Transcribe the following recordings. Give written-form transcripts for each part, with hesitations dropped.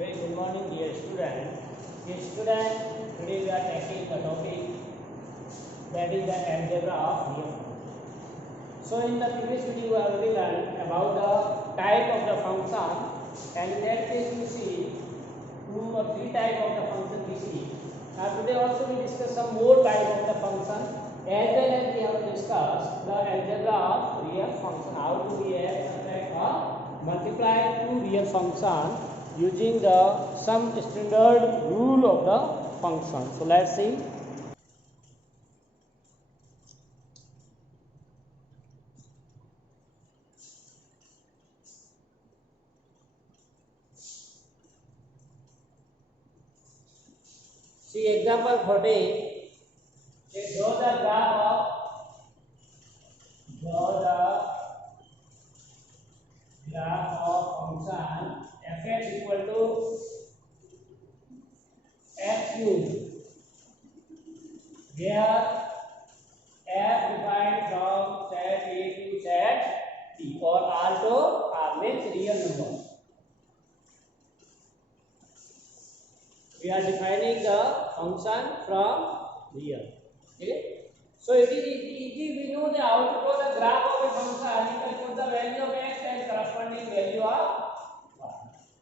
Very good morning, dear student. Dear student, today we are taking the topic that is the algebra of real numbers. So in the previous video we have already learned about the type of the function, and in that case you see two or three type of the function we see. Now today also we discuss some more type of the function, as well as we have discussed the algebra of real function. How do we add, subtract or multiply two real function using the some standard rule of the function. So let's see. See example 40. Draw the graph of function fx equal to x cube, where f defined from set A to set T, or R to R means real number. We are defining the function from real. Okay. So it is easy. We know the how to draw the graph of a function. You can put the value of x and corresponding value of y.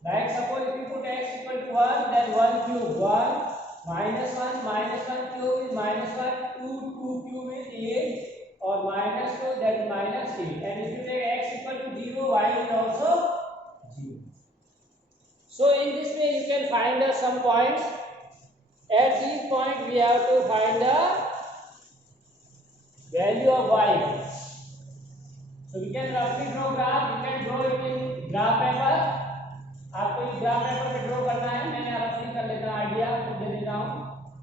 Like suppose if you put x equal to 1, then 1 cube 1 minus 1 cube is minus 1, 2 cube is 8, or minus 2, that is minus 8. And if you take x equal to 0, y is also 0. So in this way you can find some points. At these points we have to find the value of y. So we can roughly draw graph. You can draw it in graph paper. आपको इस graph paper पे draw करना है. मैंने रफली कर लेता हूँ, आइडिया दे देता हूँ.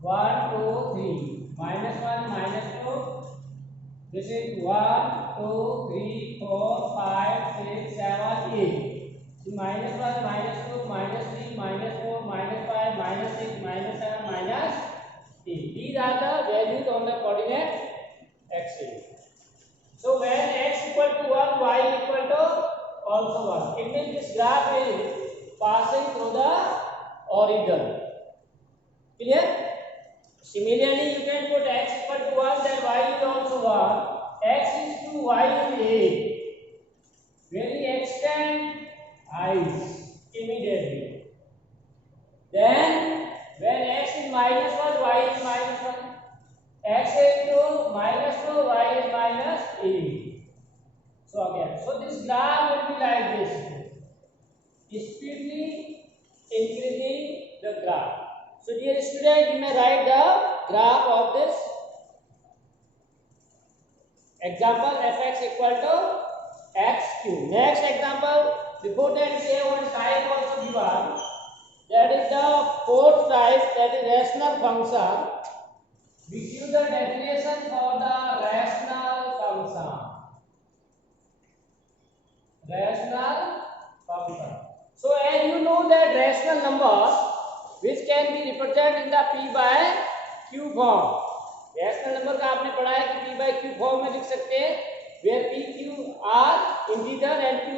1 2 3 minus 1 minus 2. This is 1 2 3 4 5 6 7 8. So minus 1 minus 2 minus 3 minus 4 minus 5 minus 6 minus 7 minus 8. These are the values on the coordinate axis. So when x equal to 1, y equal to also 1. It means this graph is passing through the origin. Clear? Similarly, you can put x equal to 1, then y is also 1. X is 2, y is 8. When we extend eyes immediately, then when x is minus 1, y is minus 1. X is 2, minus 2, y is minus 8. So again, so this graph will be like this, speedily increasing the graph. So dear student, you may write the graph of this example fx equal to x cube. Next example, before that we have one type also given, that is the fourth type, that is rational function. We give the definition for the rational function. Rational function. So as you know that rational numbers which can be represented in the p by q form. Rational number का आपने पढ़ा है कि p by q form में लिख सकते हैं, where p q are integer and q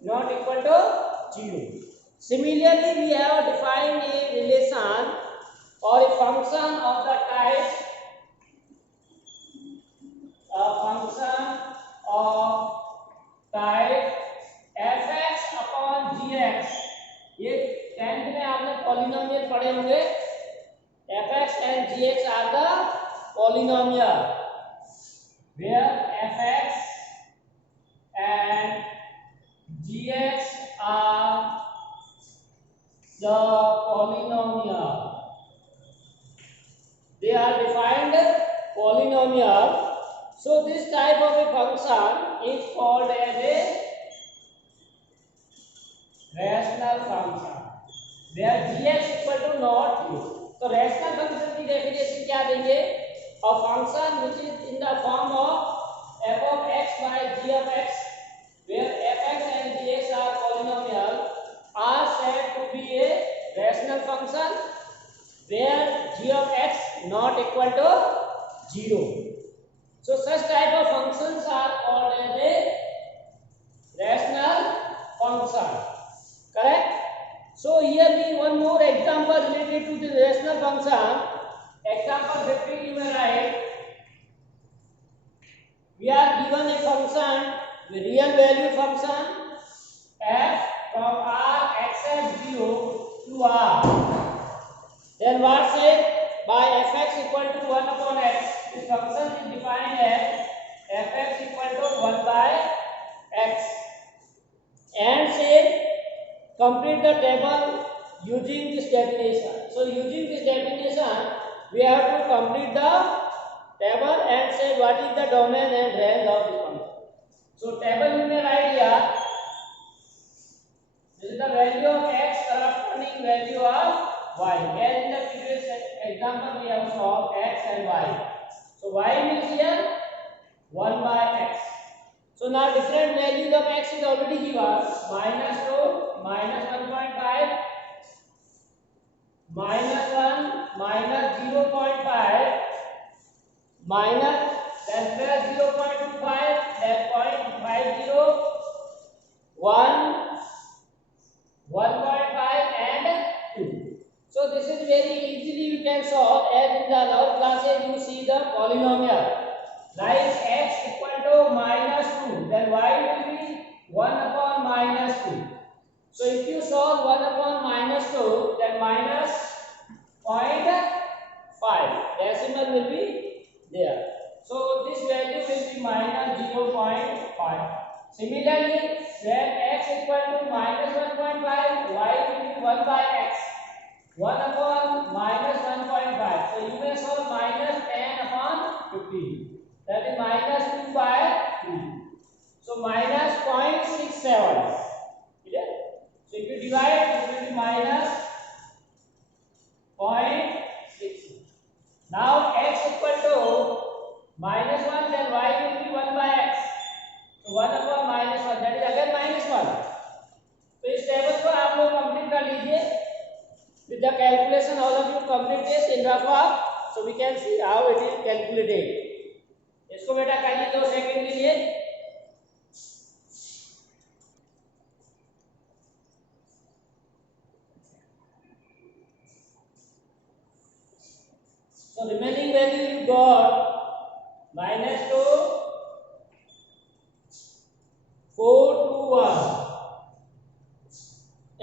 not equal to 0. Similarly, we have defined a relation or a function of the type fx upon gx. ये 10th में आपने पॉलिनोमियल पढ़े होंगे. fx and gx are the polynomial, where fx and gx are the polynomial. They are defined polynomial. So this type of a function is called as a rational function, where gx equal to not 0. तो rational function की definition क्या देंगे? A function which is in the form of f of x by g of x, where fx and gx are polynomial, are said to be a rational function where g of x not equal to 0. So such type of functions are called as a rational function. Correct? So here we one more example related to the rational function. Example 15 you may write. We are given a function, the real value function f from r except 0 to r. Then what said? By fx equal to 1 upon x. This function is defined as fx equal to 1 by x. And say complete the table using this definition. So using this definition, we have to complete the table and say what is the domain and range of this function. So table you may write here. This is the value of x corresponding value of y. As in the previous example we have solved x and y. So y means here 1 by x. So now different values of x is already given. -2, -1.5, -1, -0.5, minus then plus 0.25, then 0.50, 1, 1.5 and 2. So this is very easily you can solve, as in the lower classes you see the polynomial. Like x equal to -2, then y will be 1 upon -2. So if you solve 1 upon -2, then minus 0.5, decimal will be there. So this value will be minus 0.5. Similarly, when x equal to -1.5, y will be 1 by x. 1 upon -1.5. So you may solve minus 10 upon 15. That is minus 2 by 3. So minus 0.67. Clear? So if you divide, it will be minus 0.6. Now x equal to -1, then y will be 1 by x. So 1 upon -1, that is again -1. तो इस table को आप लोग complete कर लीजिए. With the calculation, all of you complete this in rough up, so we can see how it is calculated. इसको बेटा करिए 2 सेकंड के लिए. So remaining value you got -2, 4 to 1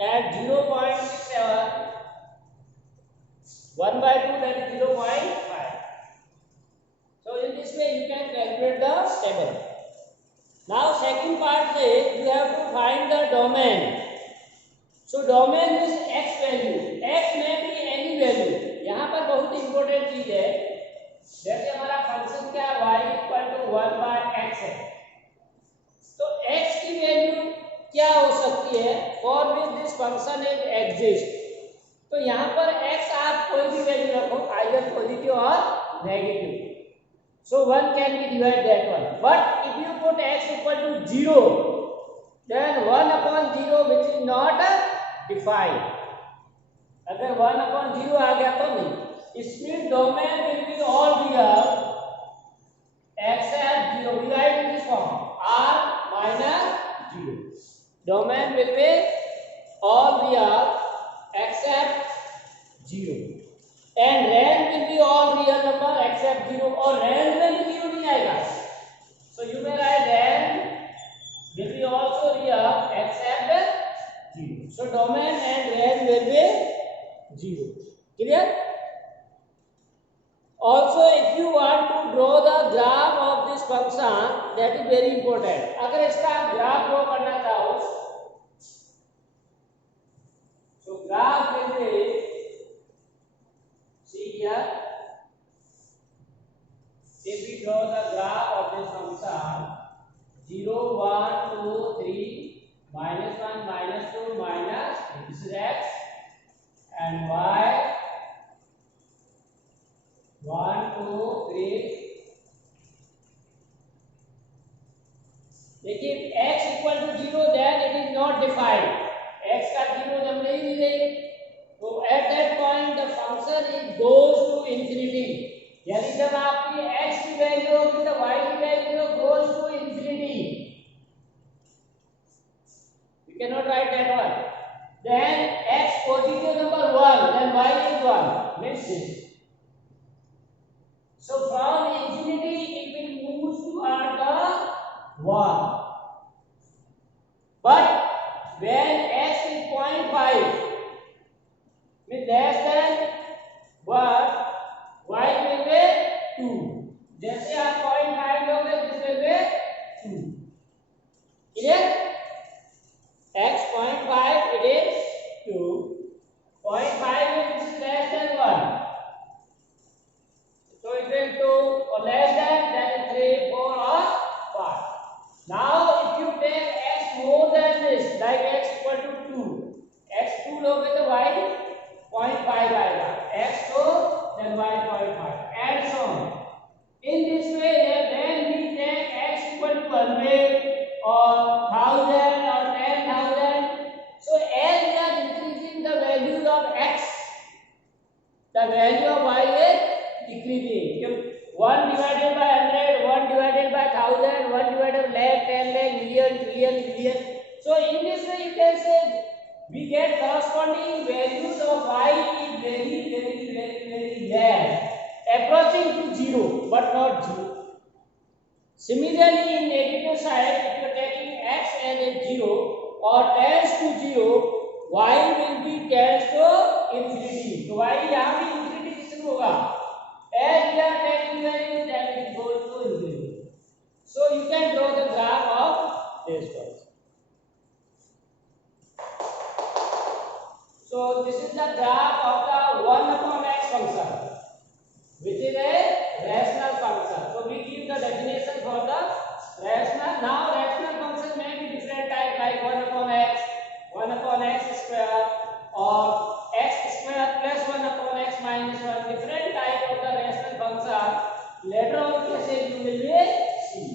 at 0.67, 1 by 2, that is 0.5. So in this way you can calculate the table. Now second part says you have to find the domain. So domain is x value. X may be any value. यहाँ पर बहुत important चीज है. जैसे हमारा function क्या है, y equal to 1 by x है. तो x की वैल्यू क्या हो सकती है for which this function is exist. तो यहाँ पर x आप कोई भी वैल्यू रखो, आइदर पॉजिटिव और negative. So 1 can be divided that one. But if you put x equal to 0, then 1 upon 0 which is not defined. अगर 1 upon 0 आ गया तो नहीं. इसमें domain will be all real except 0. We write in this form r minus 0. Domain will be all real except 0. And range will be all real number except 0. और range में भी 0 नहीं आएगा. So you may write range will be also real except 0. So domain and range will be 0. Clear? Also, if you want to draw the graph of this function, that is very important. अगर इसका graph draw करना चाहो, so graph will be here. If we draw the graph of this function 0, 1, 2, 3, -1, -2, -3. This is x and y 1, 2, 3. देखिए x equal to 0, then it is not defined. x का 0 जब नहीं मिलेगी तो at that point the function it goes to infinity. यानी जब आपकी x की वैल्यू होगी तो y की value goes to infinity. You cannot write that one. Then x positive number 1, then y is 1. Means this. So from infinity it will move toward the 1. But when x is 0.5 means less than 1, y will be 2. जैसे आप 0.5 लोगे this will B 2. Clear? x 0.5 it is 2. 0.5 is less than 1. So it will 2 or less than, that is 3, 4 or 5. Now if you take x more than this, like x equal to 2, x 2 लोगे तो y 0.5 आएगा, x 2 then y 0.5 and so on. In this way, then we take x equal to 100 or 1000 or 10,000. So as we are increasing the values of x, the value of y is decreasing. 1 divided by 100, 1 divided by 1000, 1 divided by lakh, 10 lakh, million, trillion, billion. So in this way you can say we get corresponding values of y is very less, approaching to 0 but not 0. Similarly in negative side, if you are taking x as a 0 or tends to 0, y will be tends to infinity. So y यहाँ भी infinity से शुरू होगा. As we are taking value, then it goes to infinity. So you can draw the graph of this one. So this is the graph of the 1/x function, which is a rational function. So we give the definition for the rational. Now rational function may be different type, like 1/x, 1/x square, or x square plus 1/x minus 1. Different type of the rational function. Later on कैसे you will be see.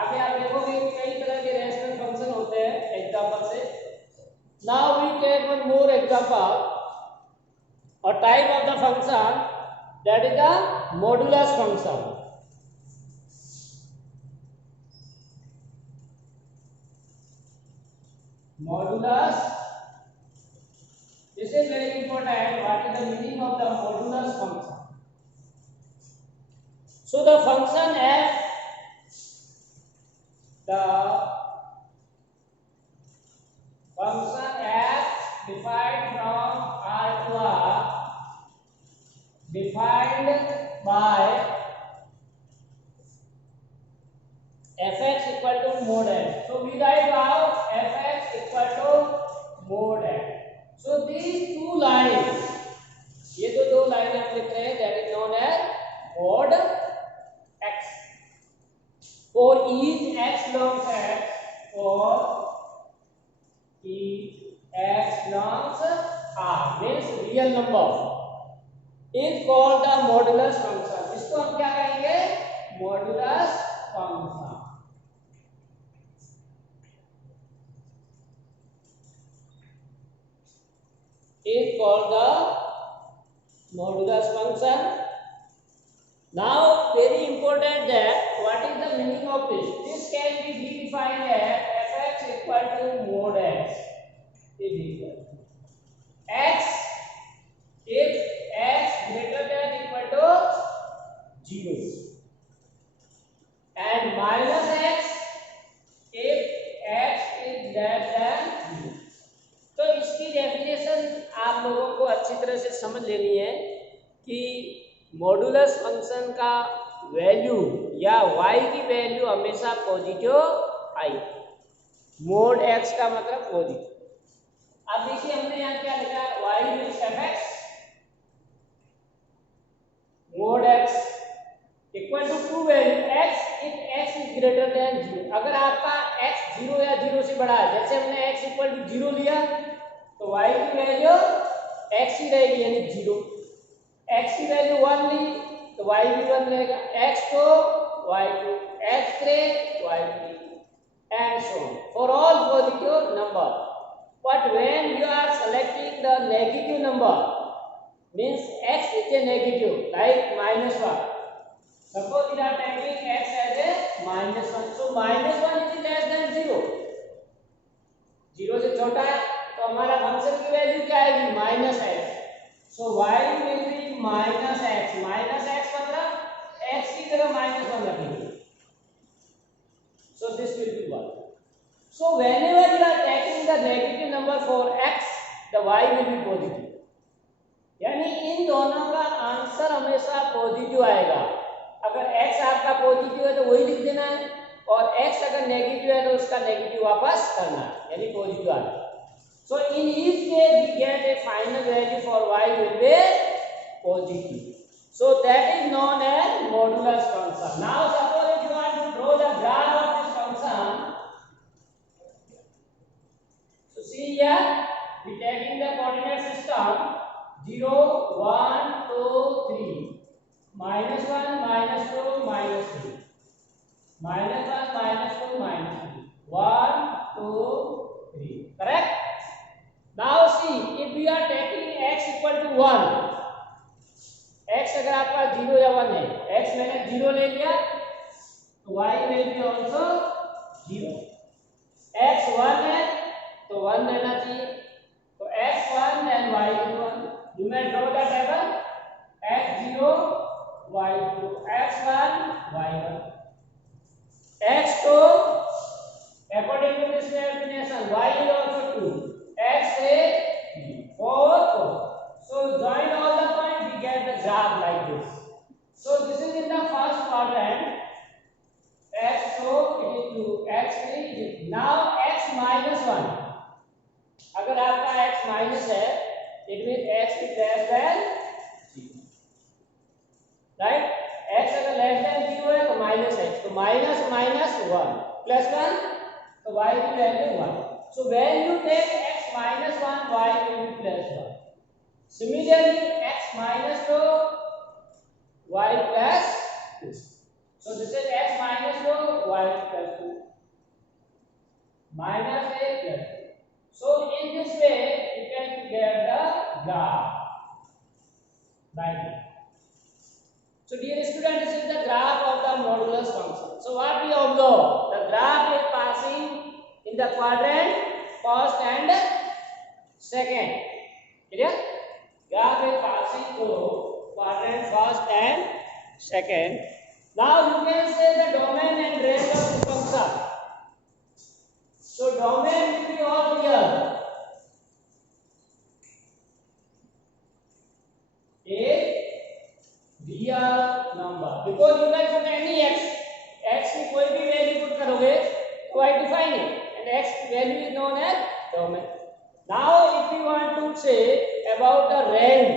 आगे आप देखोगे कई तरह के rational function होते हैं example से. Now we take one more example. A type of the function, that is the modulus function. Modulus. This is very important. What is the meaning of the modulus function? So the function f, the function f defined from R to R, defined by fx equal to mod x. So we write out fx equal to mod x. So these two lines, ये जो दो line आप लिख रहे हैं, that is known as mod x. For each x belongs x, for each x belongs R, means real number, is called the modulus function. इसको हम क्या कहेंगे? Modulus function. Is called the modulus function. Now very important that what is the meaning of this? This can be defined as fx equal to mod x is equal to x if x greater than equal to 0 and minus x if x is less than 0. तो इसकी definition आप लोगों को अच्छी तरह से समझ लेनी है कि मॉडुलस फंक्शन का वैल्यू या y की वैल्यू हमेशा पॉजिटिव आई. मोड x का मतलब पॉजिटिव. अब देखिए हमने यहाँ क्या लिखा, y means fx mod x equal to to value x if x is greater than 0. अगर आपका x 0 या 0 से बड़ा है, जैसे हमने x इक्वल टू 0 लिया तो y की वैल्यू x ही रहेगी यानी 0. x की वैल्यू 1 ली तो y भी 1 रहेगा, x 2 y 2, x 3 y 3 and so on for all positive number. But when you are selecting the negative number, means x is a negative, like minus 1. Suppose we are taking x as a minus 1, so minus 1 is less than 0. 0 से छोटा है तो हम हमारा function की value क्या आएगी minus x. So y will be minus x मतलब एक्स की जगह -1 रखेंगे। So this will be 1. So whenever you are taking the negative number for x, the y will be positive. यानी इन दोनों का आंसर हमेशा पॉजिटिव आएगा। अगर x आपका पॉजिटिव है तो वही लिख देना है, और x अगर नेगेटिव है तो उसका नेगेटिव वापस करना है, यानी पॉजिटिव आएगा। So in each case we get a final value for y will be positive. So that is known as modulus function. Now suppose if you want to draw the graph of this function, so see here we taking the coordinate system 0 1 2 3 -1 -2 -3 -1 -2 -3 1 2 3, correct? Now see if we are taking x equal to 1, x अगर आपका 0 या 1 है, x मैंने 0 ले लिया तो y will be also 0, x 1 है तो 1 लेना चाहिए, तो x 1 and y is 1. You may draw the table x 0 y 0 x 1 y 1 x 2 according to this definition y is also 2 x is 4 4. So join all the points, we get the graph like this. So this is in the first quadrant, x, so it is 2 x 3. Now x -1, अगर आपका x minus है it mean x is less than 0, right? x अगर less than 0 है तो -x, तो -1 plus 1, तो y की value 1. So when you take x -1, y will be +1. Similarly x -2, y +2. So this is x -2, y +2, -a +2. So in this way you can get the graph like that. So dear student, this is the graph of the modulus function. So what we observe, the graph is passing in the quadrant first and second. Clear? Graph is passing through quadrant first and second. Now you can say the domain and range of the function. So domain will be all here. A real number, because you can put any x की कोई भी value put करोगे तो I define it, and x value is known as domain. Now if you want to say about the range,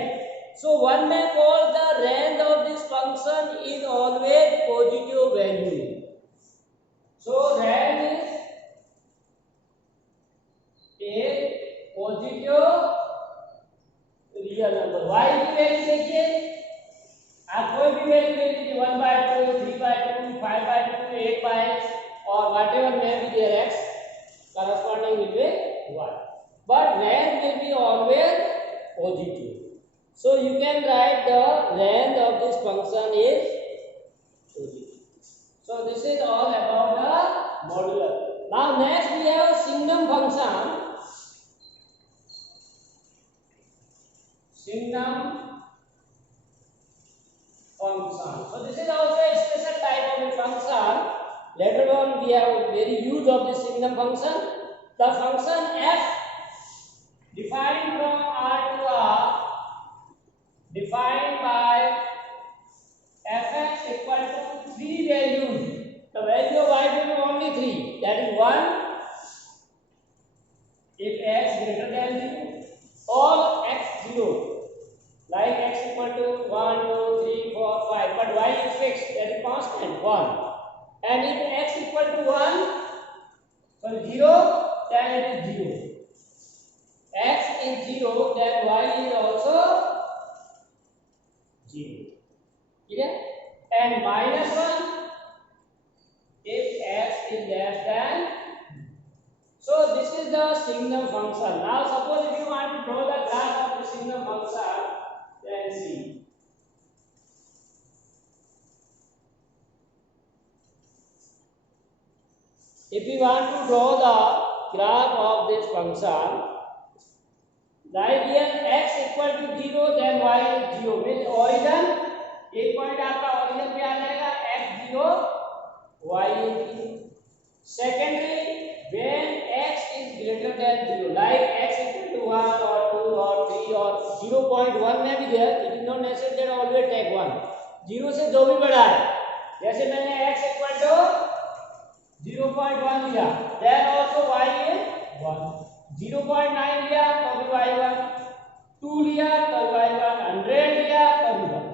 so one may call the range of this function is always positive value. So range is a positive real number. y की value देखिए, आप कोई भी value ले लीजिए, 1/2 3/2 5/2 8/, और whatever may be their x corresponding will be 1, but range will be always positive. So you can write the range of this function is positive. So this is all about the modular. Now next we have a signum function. Signum function. So this is also a special type of a function. Later on we have very use of this signum function. The function f defined from R to R, defined by fx equal to 3 values. The value of y will be only 3. That is 1 if x greater than 0, or x 0. Like x equal to 1 2 3 4 5, but y is fixed, that is constant 1. And if x equal to 1, sorry 0, then it is 0. X is 0, then y is also 0. Clear? And -1 if x is less than. So this is the signum function. Now suppose if you want to draw the graph of the signum function, then see. If we want to draw the graph of this function, like here x equal to 0 then y is 0 means origin एक point आपका origin पे आ जाएगा x 0 y is 0. Secondly, when x is greater than 0 like x equal to 1 or 2 or 3 or 0.1 में भी there, it is not necessary that always take 1. 0 से जो भी बड़ा है, जैसे मैंने x equal to 0.1 लिया, then also y is 1. 0.9 लिया तो भी y 1, 2 लिया तो y 1, 100 लिया तो भी 1.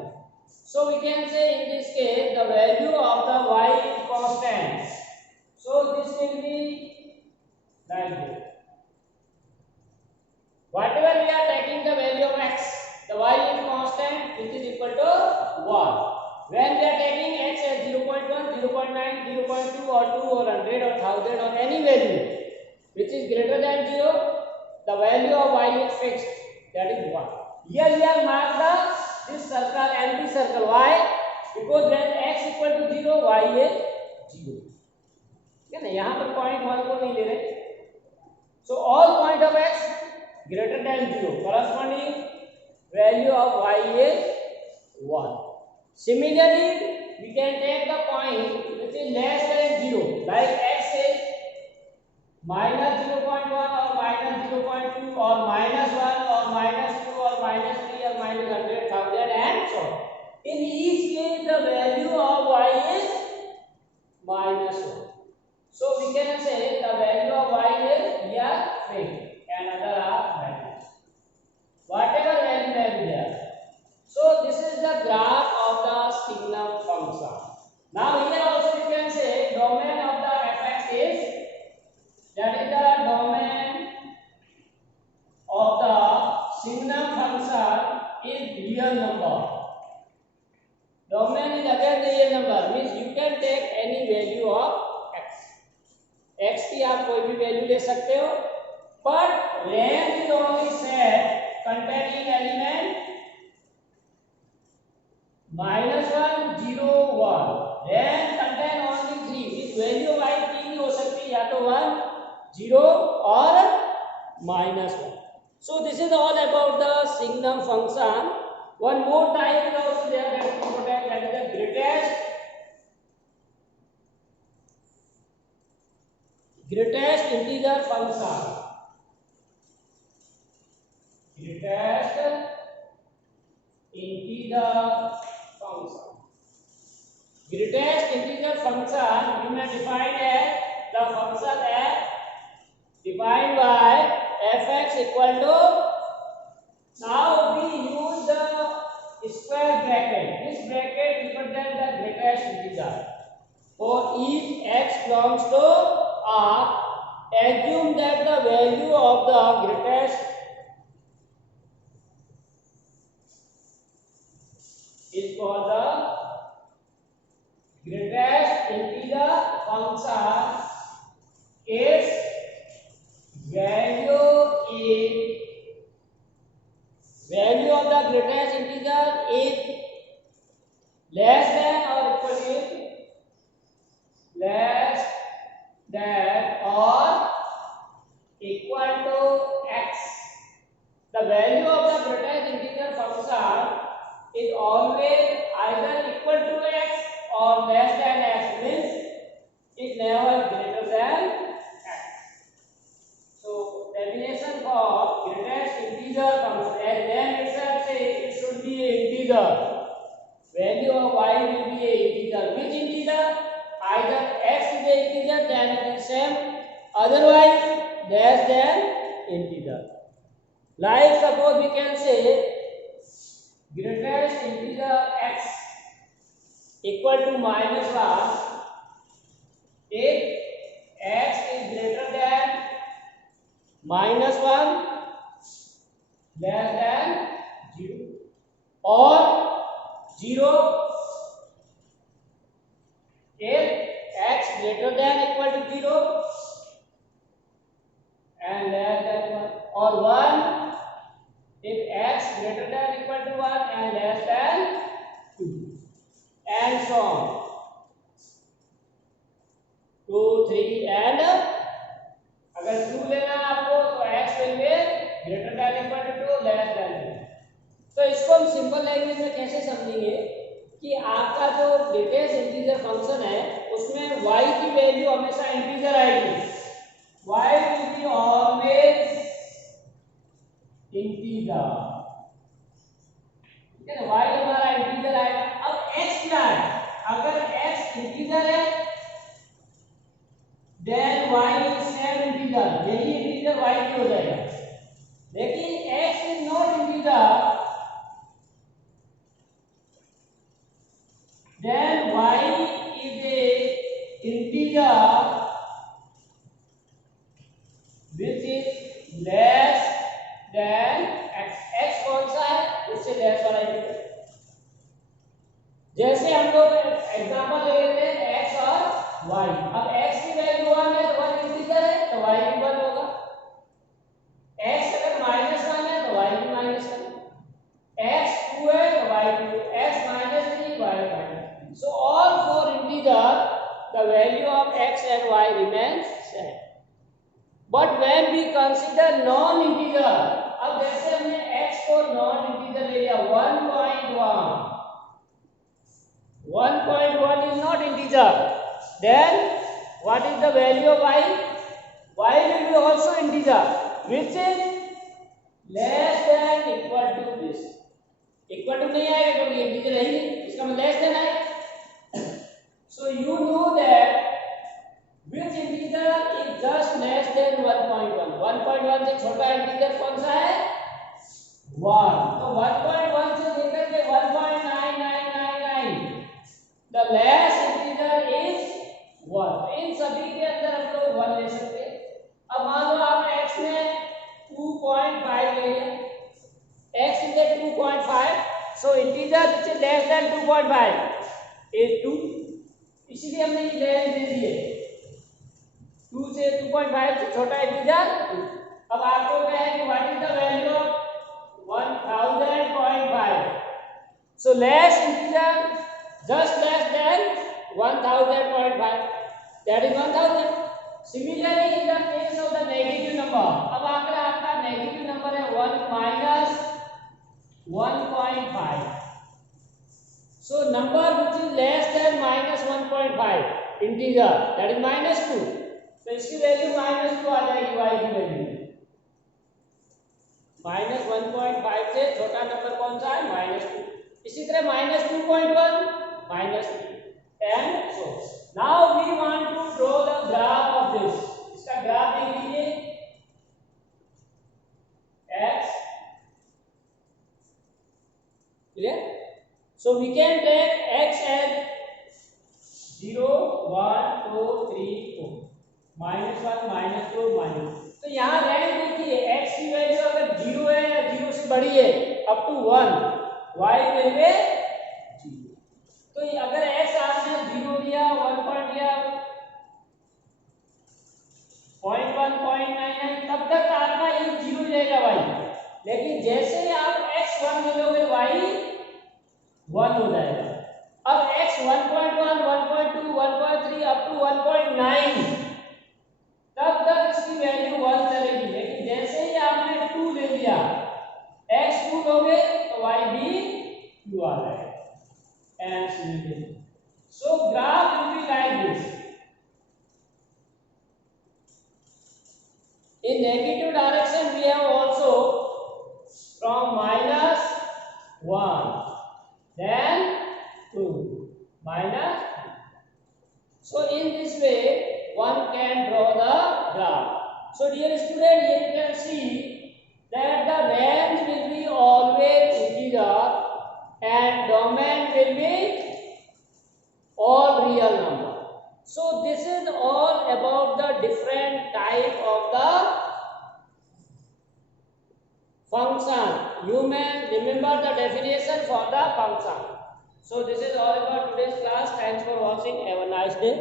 So we can say in this case the value of the y is constant. So this will be like this. Whatever we are taking the value of x, the y is constant which is equal to 1. When we are taking x as 0.1, 0.9, 0.2 or 2 or 100 or 1000 or any value which is greater than 0, the value of y is fixed, that is 1. Here we have marked this circle, empty circle. Why? Because when x equal to 0, y is 0. है ना, यहाँ पर point 1 को नहीं ले रहे. So all point of x greater than 0, corresponding value of y is 1. Similarly, we can take the point which is less than 0, like x is minus 0.1 or minus 0.2 or minus 1 or minus 2 or minus 3 or minus 100, 1000 and so on. In each case, the value of y is minus 1. So we can say the value of y is here fixed and other are values. Whatever value may be there. So this is the graph of the signum function. Now here also we can say domain of the fx is, that is the domain of the signum function is real number. Domain is again the real number, means you can take any value of x की आप कोई भी value ले सकते हो, but range is only set containing element -1 0 1. range contain only 3, इस value y 3 हो सकती है, या तो 1 0 और -1. So this is all about the signum function. One more type is also there, that is important, that is the greatest integer function. Greatest integer function. Greatest integer function we may define as the function as defined by fx equal to, now we use the square bracket. This bracket represents the greatest integer. For each x belongs to R, assume that the value of the greatest is called the greatest integer function. Its value of the greatest integer is less than or equal to less than or equal to x. The value of the greatest integer function is always either equal to x or less than x, means it never greater than x. So definition for greatest integer function, as name itself says, it should be an integer. Value of y will be an integer. Which integer? Either x is an integer, then it is same, otherwise less than integer. Like suppose we can say greatest integer x equal to -1 if x is greater than -1 less than 0 or 0 if x greater than equal to 0 and less than 1, or 1 if x greater than equal to 1 and less than 2, and so on. 2 3 and अगर 2 लेना आपको तो x will be greater than equal to 2 less than 2। तो इसको हम simple language में कैसे समझेंगे कि आपका जो डिटेल्स इंटीजर फंक्शन है उसमें y की वैल्यू हमेशा इंटीजर आएगी, y will be always integer, ठीक है ना, y हमारा इंटीजर आएगा। अब x क्या है, अगर x इंटीजर है then y is same integer, यही इंटीजर y की हो जाएगा। लेकिन x is not integer then y is a integer which is less than x। x कौन सा है, उससे लेस वाला इंटीजर। जैसे हम लोग एग्जांपल ले लेते हैं x और y। अब x की वैल्यू 1 है तो 1 इंटीजर है तो y भी 1 होगा। x अगर -1 है तो y भी -1, x 2 है तो y 2, x -3 y -3। So all four integer the value of x and y remains same. But when we consider non-integer, अब जैसे हमने x को non-integer ले लिया 1.1, 1.1 is not integer, then what is the value of y? Y will be also integer which is less than equal to this। Equal to नहीं आएगा क्योंकि ये इंटीजर है ही नहीं, इसका मतलब लेस देन आएगा। So you know that which integer is just less than 1.1। 1.1 से छोटा इंटीजर कौन सा है, 1। तो 1.1 से लेकर के 1.9999 the less integer is 1। इन सभी के अंदर हम लोग 1 ले सकते हैं। अब मान लो आपने x में 2.5 ले लिया, x is at 2.5, so integer which is less than 2.5 is 2, इसीलिए हमने ये वैल्यू दे दी है 2 से 2.5 से छोटा इंटीजर 2। अब आपको क्या है कि what is the value of 1000.5, so less integer just less than 1000.5, that is 1000। Similarly in the case of the negative number, अब अगर आपका नेगेटिव नंबर है 1 minus 1.5, so number which is less than minus 1.5 integer that is -2, तो इसकी value -2 आ जाएगी y की value. -1.5 से छोटा नंबर कौन सा है, -2। इसी तरह -2.1 -3 and so now we want to draw the graph of this। इसका ग्राफ देख लीजिए, x clear। So we can take x as 0 1 2 3 4 -1 -2 -, तो यहाँ रेंज देखिए x की वैल्यू अगर 0 है या 0 से बड़ी है अप टू 1, y वैल्यू 0। तो अगर x आपने 0 दिया 1 पॉइंट दिया 0.1 0.99 तब तक आपका ये 0 रहेगा y, लेकिन जैसे ही आप x 1 ले लोगे y 1 हो जाएगा। अब x 1.1 1.2 1.3 अप टू 1.9 तब तक इसकी वैल्यू 1 चलेगी, लेकिन जैसे ही आपने 2 ले लिया x 2 लोगे तो y भी 2 आ जाएगा and similarly. So graph will be like this. In negative direction we have also from -1 then 2 minus 2. So in this way one can draw the graph. So dear student, here you can see that the range will be always integer and domain will be all real number. So this is all about the different type of the function. You may remember the definition for the function. So this is all about today's class. Thanks for watching. Have a nice day.